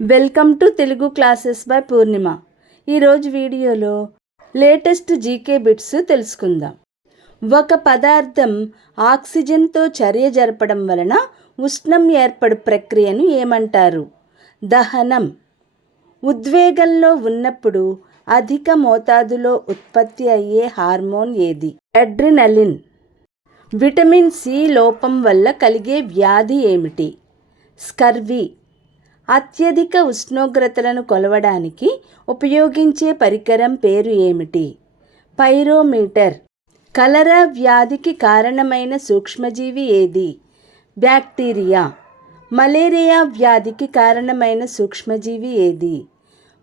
Welcome to Telugu classes by Purnima. ఈరోజు వీడియోలో latest GK bits తెలుసుకుందాం. ఒక పదార్థం ఆక్సిజన్తో చర్య జరపడం వలన ఉష్ణం ఏర్పడు ప్రక్రియను ఏమంటారు? దహనం. ఉద్వేగంలో ఉన్నప్పుడు అధిక మోతాదులో ఉత్పత్తి అయ్యే హార్మోన్ ఏది? అడ్రినలిన్. విటమిన్ సి లోపం వల్ల కలిగే వ్యాధి ఏమిటి? స్కర్వీ. అత్యధిక ఉష్ణోగ్రతలను కొలవడానికి ఉపయోగించే పరికరం పేరు ఏమిటి? పైరోమీటర్. కలరా వ్యాధికి కారణమైన సూక్ష్మజీవి ఏది? బ్యాక్టీరియా. మలేరియా వ్యాధికి కారణమైన సూక్ష్మజీవి ఏది?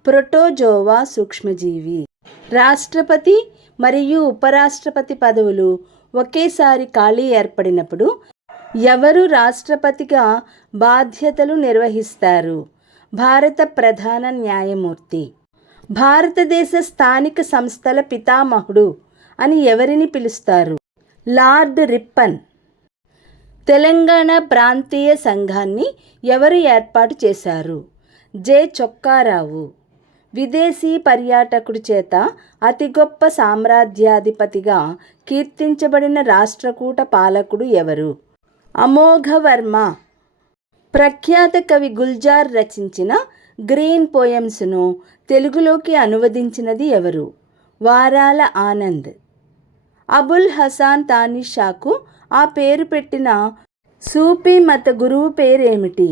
ప్రోటోజోవా సూక్ష్మజీవి. రాష్ట్రపతి మరియు ఉపరాష్ట్రపతి పదవులు ఒకేసారి ఖాళీ ఏర్పడినప్పుడు ఎవరు రాష్ట్రపతిగా బాధ్యతలు నిర్వహిస్తారు? భారత ప్రధాన న్యాయమూర్తి. భారతదేశ స్థానిక సంస్థల పితామహుడు అని ఎవరిని పిలుస్తారు? Lord Ripon. తెలంగాణ ప్రాంతీయ సంఘాన్ని ఎవరు ఏర్పాటు చేశారు? జె చొక్కారావు. విదేశీ పర్యాటకుడి చేత అతి గొప్ప సామ్రాజ్యాధిపతిగా కీర్తించబడిన రాష్ట్రకూట పాలకుడు ఎవరు? అమోఘవర్మ. ప్రఖ్యాత కవి గుల్జార్ రచించిన గ్రీన్ పోయమ్స్ను తెలుగులోకి అనువదించినది ఎవరు? వారాల ఆనంద్. అబుల్ హసాన్ తానిషాకు ఆ పేరు పెట్టిన సూఫీ మత గురువు పేరేమిటి?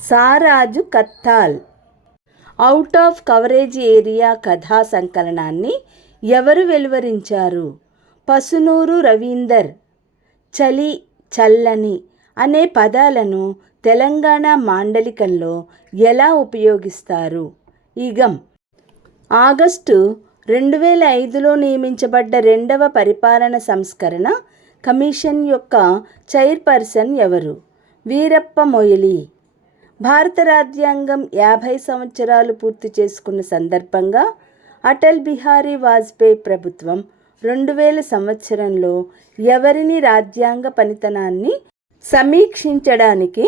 సారాజు కత్తాల్. అవుట్ ఆఫ్ కవరేజ్ ఏరియా కథా సంకలనాన్ని ఎవరు వెలువరించారు? పసునూరు రవీందర్. చలి, చల్లని అనే పదాలను తెలంగాణ మాండలికంలో ఎలా ఉపయోగిస్తారు? ఇగం. ఆగస్టు 2005లో నియమించబడ్డ రెండవ పరిపాలన సంస్కరణ కమిషన్ యొక్క చైర్పర్సన్ ఎవరు? వీరప్ప మొయిలీ. భారత రాజ్యాంగం 50 సంవత్సరాలు పూర్తి చేసుకున్న సందర్భంగా అటల్ బిహారీ వాజ్పేయి ప్రభుత్వం 2000 సంవత్సరంలో ఎవరిని రాజ్యాంగ పనితనాన్ని సమీక్షించడానికి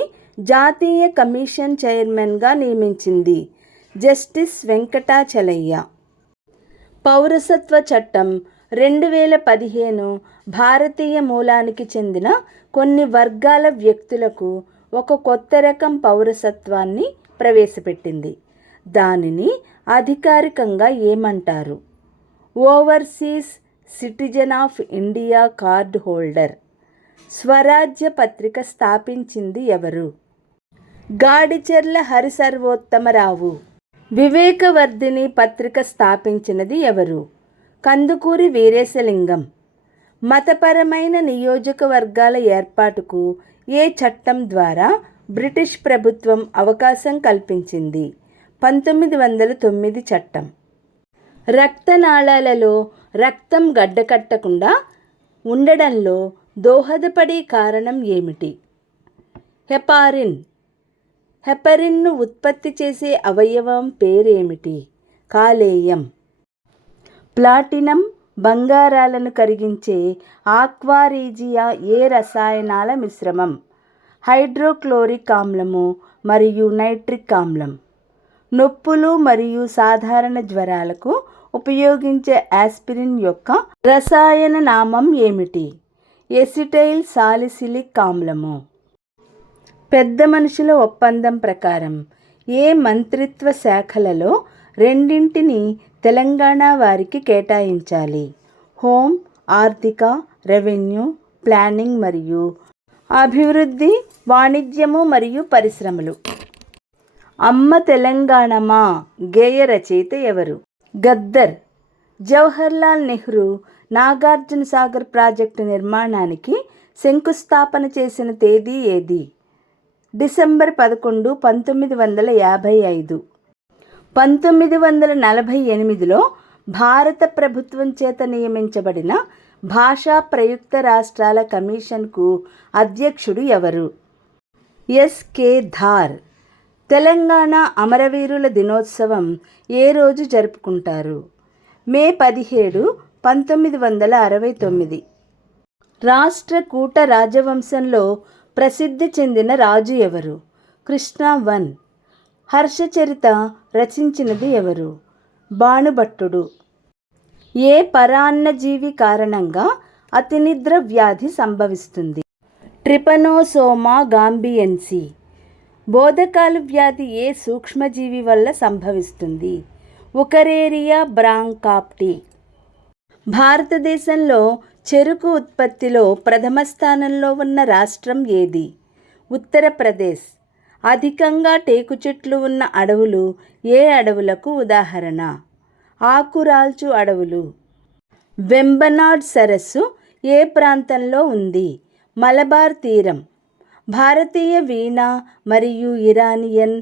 జాతీయ కమిషన్ చైర్మన్గా నియమించింది? జస్టిస్ వెంకటాచలయ్య. పౌరసత్వ చట్టం 2015 భారతీయ మూలానికి చెందిన కొన్ని వర్గాల వ్యక్తులకు ఒక కొత్త రకం పౌరసత్వాన్ని ప్రవేశపెట్టింది. దానిని అధికారికంగా ఏమంటారు? Overseas citizen of India card holder. స్వరాజ్య పత్రిక స్థాపించింది ఎవరు? గాడిచెర్ల హరిసర్వోత్తమరావు. వివేకవర్ధిని పత్రిక స్థాపించినది ఎవరు? కందుకూరి వీరేశలింగం. మతపరమైన నియోజకవర్గాల ఏర్పాటుకు ఏ చట్టం ద్వారా బ్రిటిష్ ప్రభుత్వం అవకాశం కల్పించింది? 1909 చట్టం. రక్తనాళాలలో రక్తం గడ్డకట్టకుండా ఉండడంలో దోహదపడే కారణం ఏమిటి? హెపారిన్. హెపరిన్ను ఉత్పత్తి చేసే అవయవం పేరేమిటి? కాలేయం. ప్లాటినం, బంగారాలను కరిగించే ఆక్వారీజియా ఏ రసాయనాల మిశ్రమం? హైడ్రోక్లోరిక్ ఆమ్లము మరియు నైట్రిక్ ఆమ్లం. నొప్పులు మరియు సాధారణ జ్వరాలకు ఉపయోగించే ఆస్పిరిన్ యొక్క రసాయన నామం ఏమిటి? ఎసిటైల్ సాలిసిలిక్ ఆమ్లము. పెద్ద మనుషుల ఒప్పందం ప్రకారం ఏ మంత్రిత్వ శాఖలలో రెండింటిని తెలంగాణ వారికి కేటాయించాలి? హోం, ఆర్థిక, రెవెన్యూ, ప్లానింగ్ మరియు అభివృద్ధి, వాణిజ్యము మరియు పరిశ్రమలు. అమ్మ తెలంగాణమా గేయ రచయిత ఎవరు? గద్దర్. జవహర్లాల్ నెహ్రూ నాగార్జున సాగర్ ప్రాజెక్టు నిర్మాణానికి శంకుస్థాపన చేసిన తేదీ ఏది? డిసెంబర్ 11, 1955. 1948లో భారత ప్రభుత్వం చేత నియమించబడిన భాషా ప్రయుక్త రాష్ట్రాల కమిషన్కు అధ్యక్షుడు ఎవరు? ఎస్.కె. ధార్. తెలంగాణ అమరవీరుల దినోత్సవం ఏ రోజు జరుపుకుంటారు? మే 17, 1969. రాష్ట్రకూట రాజవంశంలో ప్రసిద్ధి చెందిన రాజు ఎవరు? కృష్ణ 1. హర్షచరిత రచించినది ఎవరు? భానుభట్టుడు. ఏ పరాన్నజీవి కారణంగా అతినిద్ర వ్యాధి సంభవిస్తుంది? ట్రిపనోసోమా గాంబియెన్సి. బోధకాలు వ్యాధి ఏ సూక్ష్మజీవి వల్ల సంభవిస్తుంది? ఉకరేరియా బ్రాంకాప్టి. భారతదేశంలో చెరుకు ఉత్పత్తిలో ప్రథమ స్థానంలో ఉన్న రాష్ట్రం ఏది? ఉత్తరప్రదేశ్. అధికంగా టేకు చెట్లు ఉన్న అడవులు ఏ అడవులకు ఉదాహరణ? ఆకురాల్చు అడవులు. వెంబనాడ్ సరస్సు ఏ ప్రాంతంలో ఉంది? మలబార్ తీరం. భారతీయ వీణ మరియు ఇరానియన్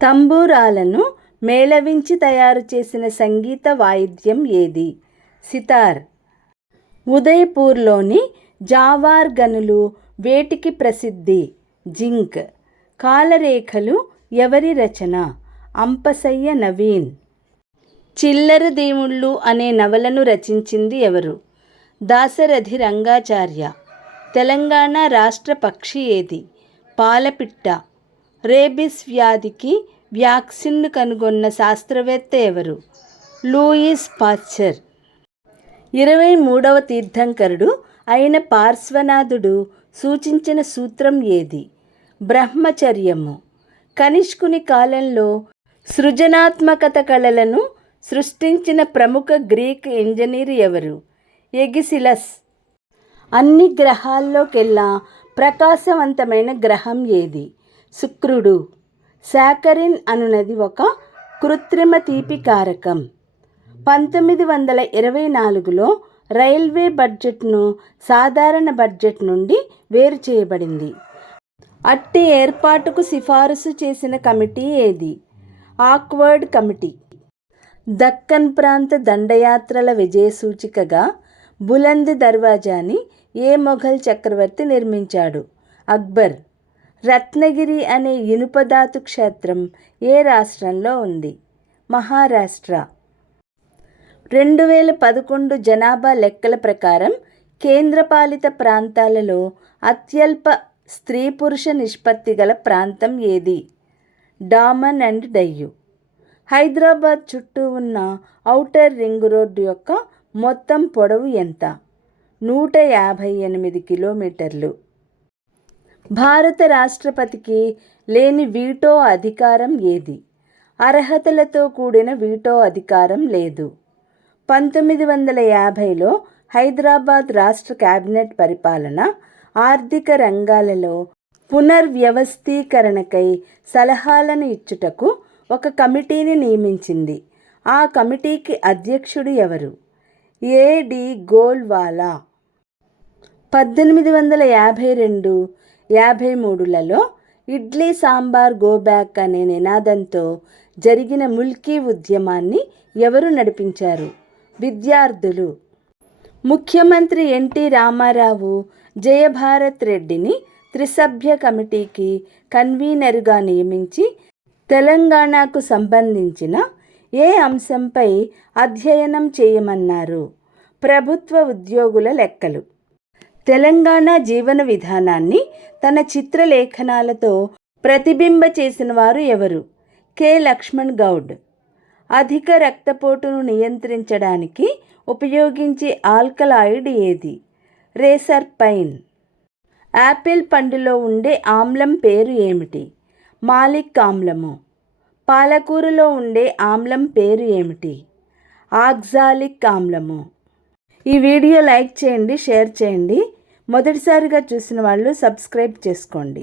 తంబూరాలను మేళవించి తయారు చేసిన సంగీత వాయిద్యం ఏది? సితార్. ఉదయ్పూర్లోని జావార్ గనులు వేటికి ప్రసిద్ధి? జింక్. కాలరేఖలు ఎవరి రచన? అంపశయ్య నవీన్. చిల్లర దేవుళ్ళు అనే నవలను రచించింది ఎవరు? దాశరథి రంగాచార్య. తెలంగాణ రాష్ట్ర పక్షి ఏది? పాలపిట్ట. రేబిస్ వ్యాధికి వ్యాక్సిన్ను కనుగొన్న శాస్త్రవేత్త ఎవరు? Louis Pasteur. 23వ తీర్థంకరుడు అయిన పార్శ్వనాథుడు సూచించిన సూత్రం ఏది? బ్రహ్మచర్యము. కనిష్కుని కాలంలో సృజనాత్మకత కళలను సృష్టించిన ప్రముఖ గ్రీక్ ఇంజనీర్ ఎవరు? ఎగిసిలస్. అన్ని గ్రహాల్లోకెల్లా ప్రకాశవంతమైన గ్రహం ఏది? శుక్రుడు. సాకరిన్ అనునది ఒక కృత్రిమ తీపి కారకం. 1924లో రైల్వే బడ్జెట్ను సాధారణ బడ్జెట్ నుండి వేరు చేయబడింది. అట్టి ఏర్పాటుకు సిఫారసు చేసిన కమిటీ ఏది? Awkward committee. దక్కన్ ప్రాంత దండయాత్రల విజయసూచికగా బులంద్ దర్వాజాని ఏ మొఘల్ చక్రవర్తి నిర్మించాడు? అక్బర్. రత్నగిరి అనే ఇనుపధాతు క్షేత్రం ఏ రాష్ట్రంలో ఉంది? మహారాష్ట్ర. 2011 జనాభా లెక్కల ప్రకారం కేంద్రపాలిత ప్రాంతాలలో అత్యల్ప స్త్రీ పురుష నిష్పత్తి గల ప్రాంతం ఏది? డామన్ అండ్ డయ్యు. హైదరాబాద్ చుట్టూ ఉన్న ఔటర్ రింగ్ రోడ్డు యొక్క మొత్తం పొడవు ఎంత? 158 కిలోమీటర్లు. భారత రాష్ట్రపతికి లేని వీటో అధికారం ఏది? అర్హతలతో కూడిన వీటో అధికారం లేదు. 1950లో హైదరాబాద్ రాష్ట్ర కేబినెట్ పరిపాలన, ఆర్థిక రంగాలలో పునర్వ్యవస్థీకరణకై సలహాలను ఇచ్చుటకు ఒక కమిటీని నియమించింది. ఆ కమిటీకి అధ్యక్షుడు ఎవరు? ఏడి గోల్వాలా. 1852-53లలో ఇడ్లీ సాంబార్ గో బ్యాక్ అనే నినాదంతో జరిగిన ముల్కీ ఉద్యమాన్ని ఎవరు నడిపించారు? విద్యార్థులు. ముఖ్యమంత్రి ఎన్టీ రామారావు జయభారత్ రెడ్డిని త్రిసభ్య కమిటీకి కన్వీనరుగా నియమించి తెలంగాణకు సంబంధించిన ఏ అంశంపై అధ్యయనం చేయమన్నారు? ప్రభుత్వ ఉద్యోగుల లెక్కలు. తెలంగాణ జీవన విధానాన్ని తన చిత్రలేఖనాలతో ప్రతిబింబ చేసిన వారు ఎవరు? కె లక్ష్మణ్ గౌడ్. అధిక రక్తపోటును నియంత్రించడానికి ఉపయోగించే ఆల్కలాయిడ్ ఏది? రేసర్పైన్. యాపిల్ పండులో ఉండే ఆమ్లం పేరు ఏమిటి? మాలిక్ ఆమ్లము. పాలకూరలో ఉండే ఆమ్లం పేరు ఏమిటి? ఆక్సాలిక్ ఆమ్లము. ఈ వీడియో లైక్ చేయండి, షేర్ చేయండి. మొదటిసారిగా చూసిన వాళ్ళు సబ్స్క్రైబ్ చేసుకోండి.